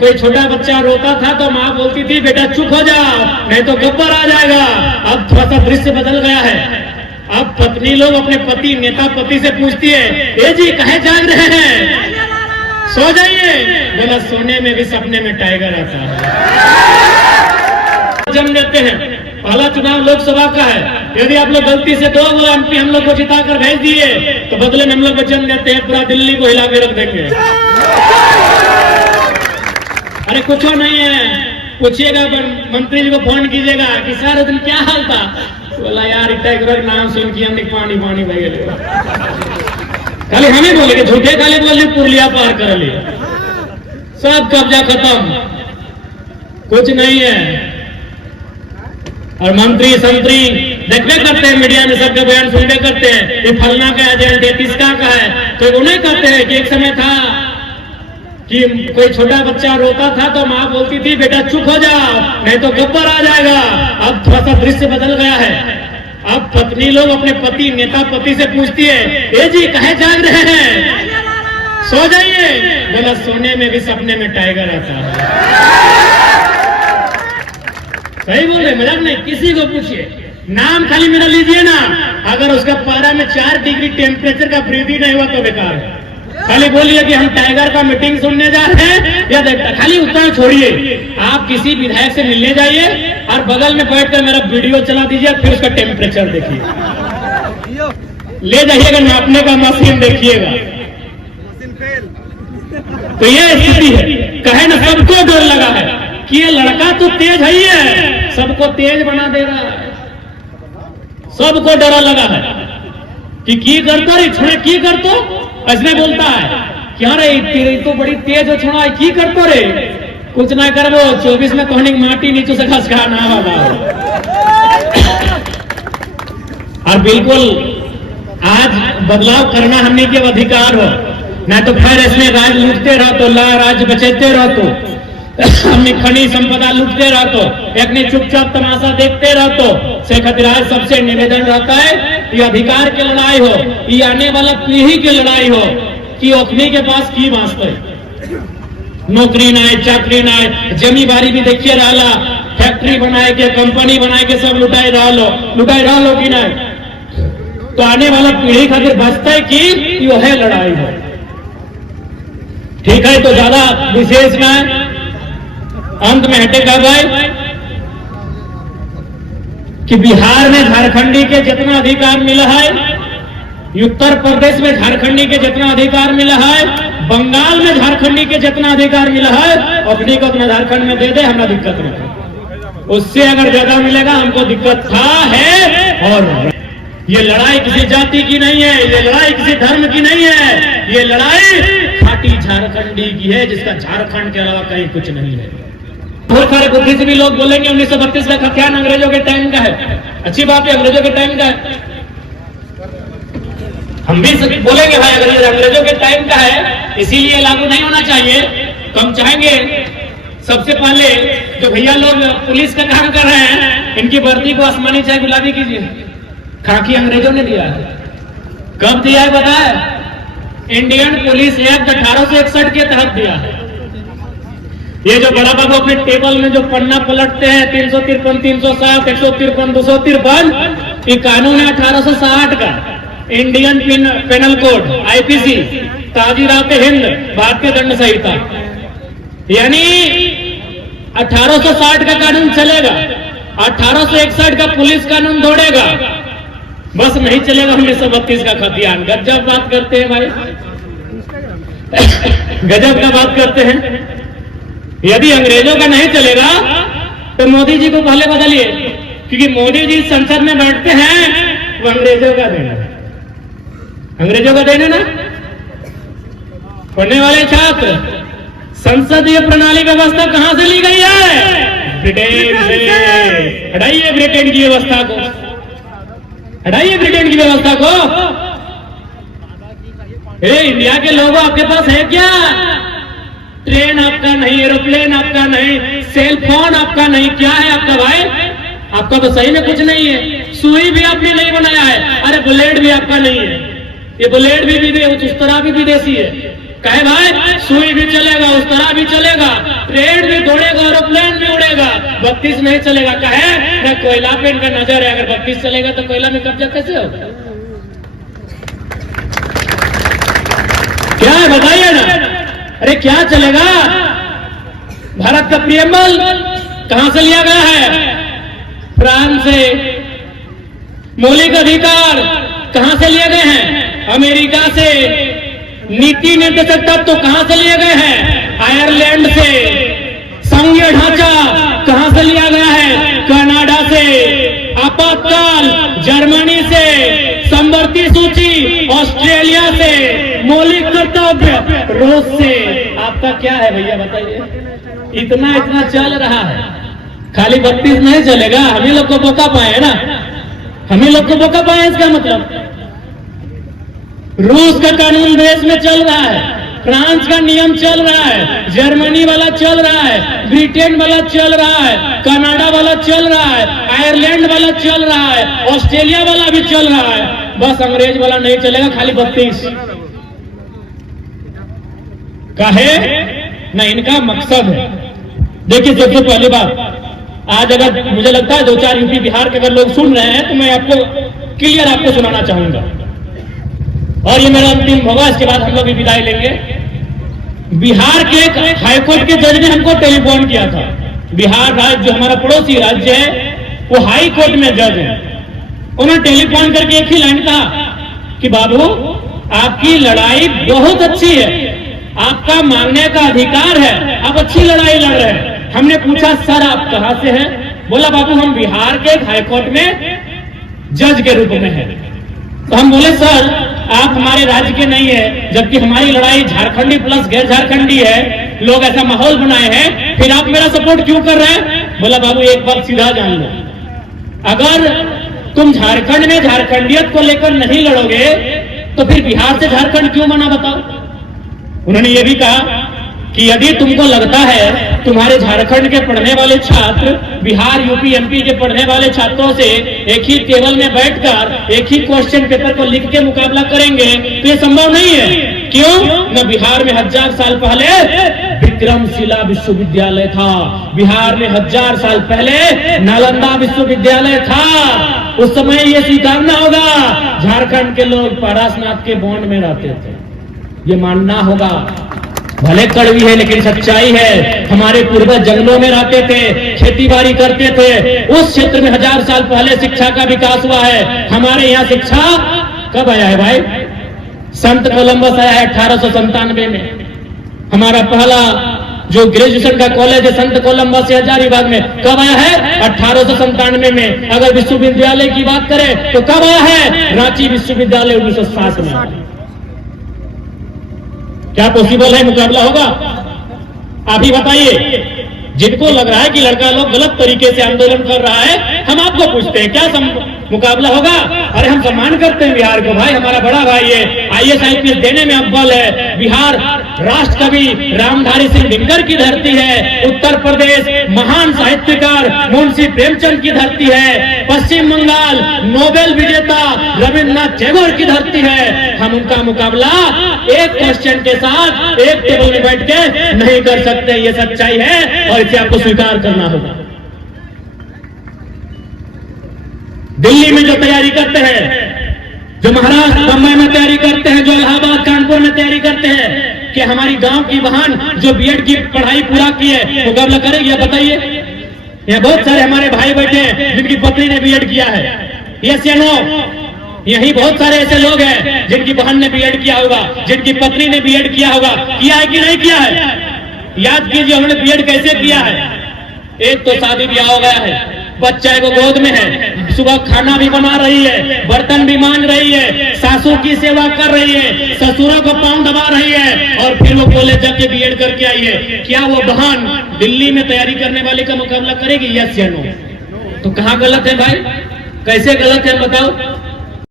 कोई छोटा बच्चा रोता था तो माँ बोलती थी बेटा चुप हो जाओ नहीं तो गब्बर आ जाएगा। अब थोड़ा सा दृश्य बदल गया है। अब पत्नी लोग अपने पति नेता पति से पूछती है ए जी कहे जाग रहे हैं, सो जाइए। बोला सोने में भी सपने में टाइगर आता है। जन्म देते हैं। पहला चुनाव लोकसभा का है। यदि आप लोग गलती से 2 MP हम लोग को जिताकर भेज दिए तो बदले में हम लोग वचन देते हैं पूरा दिल्ली को हिला के रख देंगे। अरे कुछ नहीं है, पूछिएगा मंत्री जी को फोन कीजिएगा कि सारे दिन क्या हाल था। बोला यार टाइगर नाम सुन के हमने पानी पानी बह गए। खाली हमें बोले कि झूठे खाली बोले पुरलिया पार कर लिए, सब कब्जा खत्म, कुछ नहीं है। और मंत्री संतरी देखते करते हैं मीडिया में, सबके बयान सुनते करते हैं ये फलना का एजेंट है, तिसका का है। तो उन्हें कहते हैं कि एक समय था कि कोई छोटा बच्चा रोता था तो माँ बोलती थी बेटा चुप हो जाओ नहीं तो गब्बर आ जाएगा। अब थोड़ा सा दृश्य बदल गया है। अब पत्नी लोग अपने पति नेता पति से पूछती है ए जी कहे जाग रहे हैं, सो जाइए। बोला सोने में भी सपने में टाइगर आता है। सही बोल रहे, मजाक नहीं। किसी को पूछिए, नाम खाली मेरा लीजिए ना, अगर उसका पारा में 4 डिग्री टेम्परेचर का वृद्धि नहीं हुआ तो बेकार है। खाली बोलिए कि हम टाइगर का मीटिंग सुनने जा रहे हैं या खाली उतना छोड़िए। आप किसी विधायक से मिलने जाइए और बगल में बैठकर मेरा वीडियो चला दीजिए, फिर उसका टेम्परेचर देखिए, ले जाइएगा नापने का मशीन देखिएगा। तो ये स्थिति है। कहे ना सबको डर लगा है कि ये लड़का तो तेज है, सबको तेज बना दे रहा है। सबको डरा लगा है कि की करतो रे छोड़े, की करतो ऐसे बोलता है कि अरे तेरे तो बड़ी तेज हो छोड़ा, की करतो रे, कुछ ना करबो 24 में कहनी माटी नीचे से खसका ना वाला। और बिल्कुल आज बदलाव करना हमने के अधिकार हो, ना तो फिर इसमें राज लूटते रहो तो राज बचेते रहो तो हमने खनी संपदा लूटते रहो तो एक ने चुपचाप तमाशा देखते रहो तो। से खातिर आज सबसे निवेदन रहता है ये अधिकार की लड़ाई हो, ये आने वाला पीढ़ी की लड़ाई हो कि ओखनी के पास की वास्ते नौकरी ना है, चाकरी ना है, जमी बारी भी देखिए रहा, फैक्ट्री बनाए के कंपनी बनाए के सब लुटाई रहा लो कि नहीं। तो आने वाला पीढ़ी खातिर बचता है कि यो है लड़ाई हो। ठीक है, तो ज्यादा विशेष में अंत में हटेगा भाई कि बिहार में झारखंडी के जितना अधिकार मिला है, उत्तर प्रदेश में झारखंडी के जितना अधिकार मिला है, बंगाल में झारखंडी के जितना अधिकार मिला है, अपनी को अपना झारखंड में दे दे, हमें दिक्कत नहीं। उससे अगर ज्यादा मिलेगा हमको दिक्कत था है। और ये लड़ाई किसी जाति की नहीं है, ये लड़ाई किसी धर्म की नहीं है, ये लड़ाई खाटी झारखंडी की है जिसका झारखंड के अलावा कहीं कुछ नहीं है। बहुत सारे बुद्धिजीवी लोग बोलेंगे 1932 का खतियान अंग्रेजों के टाइम का है। अच्छी बात है, अंग्रेजों के टाइम का है, हम भी सभी बोलेंगे भाई अगर ये अंग्रेजों के टाइम का है इसीलिए लागू नहीं होना चाहिए। तो हम चाहेंगे सबसे पहले जो भैया लोग पुलिस का काम कर रहे हैं इनकी वर्दी को आसमानी चाहे गुलाबी कीजिए। खाकी अंग्रेजों ने दिया है, कब दिया है पता है? इंडियन पुलिस एक्ट 1861 के तहत दिया है। ये जो बड़ा बाबू अपने टेबल में जो पन्ना पलटते हैं 353, 307, 153, 253, ये कानून है 1860 का, इंडियन पेनल कोड IPC, ताजीरात हिंद, भारतीय दंड संहिता। यानी 1860 का कानून चलेगा, 1861 का पुलिस कानून दौड़ेगा, बस नहीं चलेगा 1932 का खतियान। गजब बात करते हैं भाई, गजब का बात करते हैं। यदि अंग्रेजों का नहीं चलेगा तो मोदी जी को पहले बदलिए, क्योंकि मोदी जी संसद में बैठते हैं वो अंग्रेजों का देना, अंग्रेजों का देना ना। पढ़ने वाले छात्र, संसदीय प्रणाली व्यवस्था कहां से ली गई है? ब्रिटेन से। हटाइए ब्रिटेन की व्यवस्था को, हटाइए ब्रिटेन की व्यवस्था को। इंडिया के लोगों आपके पास है क्या? ट्रेन आपका नहीं, एरोप्लेन आपका नहीं, सेल फोन आपका नहीं, क्या है आपका भाई? आपका तो सही में कुछ नहीं है। सुई भी आपने नहीं बनाया है, अरे बुलेट भी आपका नहीं है। ये बुलेट भी उस तरह भी विदेशी है। कहे भाई सुई भी चलेगा, उस तरह भी चलेगा, ट्रेन भी दौड़ेगा, एरोप्लेन भी उड़ेगा, 32 नहीं चलेगा। कहे न कोयला पे इनका नजर है, अगर 32 चलेगा तो कोयला में कब्जा कैसे होगा? क्या है बताइए ना। अरे क्या चलेगा? भारत का प्रियम्बल कहां से लिया गया है? फ्रांस से। मौलिक अधिकार कहां से लिए गए हैं? अमेरिका से। नीति निर्देशक तत्व तो कहां से लिए गए हैं? आयरलैंड से। संघीय ढांचा कहां से लिया गया है? कनाडा से। आपातकाल जर्मनी से। समवर्ती सूची ऑस्ट्रेलिया से। मौलिक कर्तव्य रूस से। आपका क्या है भैया बताइए? इतना इतना चल रहा है, खाली 32 नहीं चलेगा। हम ही लोग को मौका पाए ना, हम ही लोग को मौका पाए। इसका मतलब रूस का कानून देश में चल रहा है, फ्रांस का नियम चल रहा है, जर्मनी वाला चल रहा है, ब्रिटेन वाला चल रहा है, कनाडा वाला चल रहा है, आयरलैंड वाला चल रहा है, ऑस्ट्रेलिया वाला भी चल रहा है। बस अंग्रेज वाला नहीं चलेगा, खाली 32। काहे ना, इनका मकसद है। देखिए सबसे पहली बात, आज अगर मुझे लगता है 2-4 यूपी बिहार के अगर लोग सुन रहे हैं तो मैं आपको क्लियर आपको सुनाना चाहूंगा, और ये मेरा अंतिम होगा, इसके बाद हम लोग भी विदाई लेंगे। बिहार के एक हाईकोर्ट के जज ने हमको टेलीफोन किया था। बिहार राज्य जो हमारा पड़ोसी राज्य है, वो हाई कोर्ट में जज है। उन्होंने टेलीफोन करके एक ही लाइन कहा कि बाबू आपकी लड़ाई बहुत अच्छी है, आपका मांगने का अधिकार है, आप अच्छी लड़ाई लड़ रहे हैं। हमने पूछा सर आप कहां से हैं? बोला बाबू हम बिहार के हाईकोर्ट में जज के रूप में हैं। तो हम बोले सर आप हमारे राज्य के नहीं है, जबकि हमारी लड़ाई झारखंडी प्लस गैर झारखंडी है, लोग ऐसा माहौल बनाए हैं, फिर आप मेरा सपोर्ट क्यों कर रहे हैं? बोला बाबू एक बात सीधा जान लो, अगर तुम झारखंड में झारखंडियत को लेकर नहीं लड़ोगे तो फिर बिहार से झारखंड क्यों बना बताओ? उन्होंने ये भी कहा कि यदि तुमको लगता है तुम्हारे झारखंड के पढ़ने वाले छात्र बिहार यूपी एमपी के पढ़ने वाले छात्रों से एक ही टेबल में बैठकर एक ही क्वेश्चन पेपर को लिख के मुकाबला करेंगे तो ये संभव नहीं है। क्यों? न बिहार में 1000 साल पहले विक्रमशिला विश्वविद्यालय था, बिहार में 1000 साल पहले नालंदा विश्वविद्यालय था। उस समय ये स्वीकारना होगा, झारखंड के लोग पारसनाथ के बॉन्ड में रहते थे, ये मानना होगा। भले कड़वी है लेकिन सच्चाई है। हमारे पूर्वज जंगलों में रहते थे, खेती बाड़ी करते थे, उस क्षेत्र में 1000 साल पहले शिक्षा का विकास हुआ है। हमारे यहाँ शिक्षा कब आया है भाई? संत कोलंबस आया है 1897 में। हमारा पहला जो ग्रेजुएशन का कॉलेज है संत कोलंबस से हजारीबाग में, कब आया है? 1897 में। अगर विश्वविद्यालय की बात करें तो कब आया है? रांची विश्वविद्यालय 1960 में। क्या पॉसिबल है मुकाबला होगा? आप ही बताइए। जिनको लग रहा है कि लड़का लोग गलत तरीके से आंदोलन कर रहा है, हम आपको पूछते हैं क्या मुकाबला होगा? अरे हम सम्मान करते हैं बिहार को, भाई हमारा बड़ा भाई है, IAS IPS देने में अव्वल है। बिहार राष्ट्र कवि रामधारी सिंह दिनकर की धरती है। उत्तर प्रदेश महान साहित्यकार मुंशी प्रेमचंद की धरती है। पश्चिम बंगाल नोबेल विजेता रविन्द्रनाथ टैगोर की धरती है। हम उनका मुकाबला एक क्वेश्चन के साथ एक टेबल में बैठ के नहीं कर सकते, ये सच्चाई है और इसे आपको स्वीकार करना होगा। दिल्ली में जो तैयारी करते हैं, जो महाराष्ट्र बम्बई में तैयारी करते हैं, जो इलाहाबाद कानपुर में तैयारी करते हैं, कि हमारी गांव की बहन जो बीएड की पढ़ाई पूरा की है मुकाबला करेगी? बताइए। यहाँ बहुत सारे हमारे भाई बैठे हैं जिनकी पत्नी ने बीएड किया है, यस या नो? यही बहुत सारे ऐसे लोग हैं जिनकी बहन ने बीएड किया होगा, जिनकी पत्नी ने बीएड किया होगा। किया है कि नहीं किया है? याद कीजिए उन्होंने बीएड कैसे किया है। एक तो शादी ब्याह हो गया है, बच्चा को गोद में है, सुबह खाना भी बना रही है, बर्तन भी मांज रही है, सासू की सेवा कर रही है, ससुरों को पांव दबा रही है, और फिर वो कॉलेज जाके बीएड करके आई है। क्या वो बहन दिल्ली में तैयारी करने वाले का मुकाबला करेगी? यस या नो? तो कहाँ गलत है भाई? कैसे गलत है बताओ?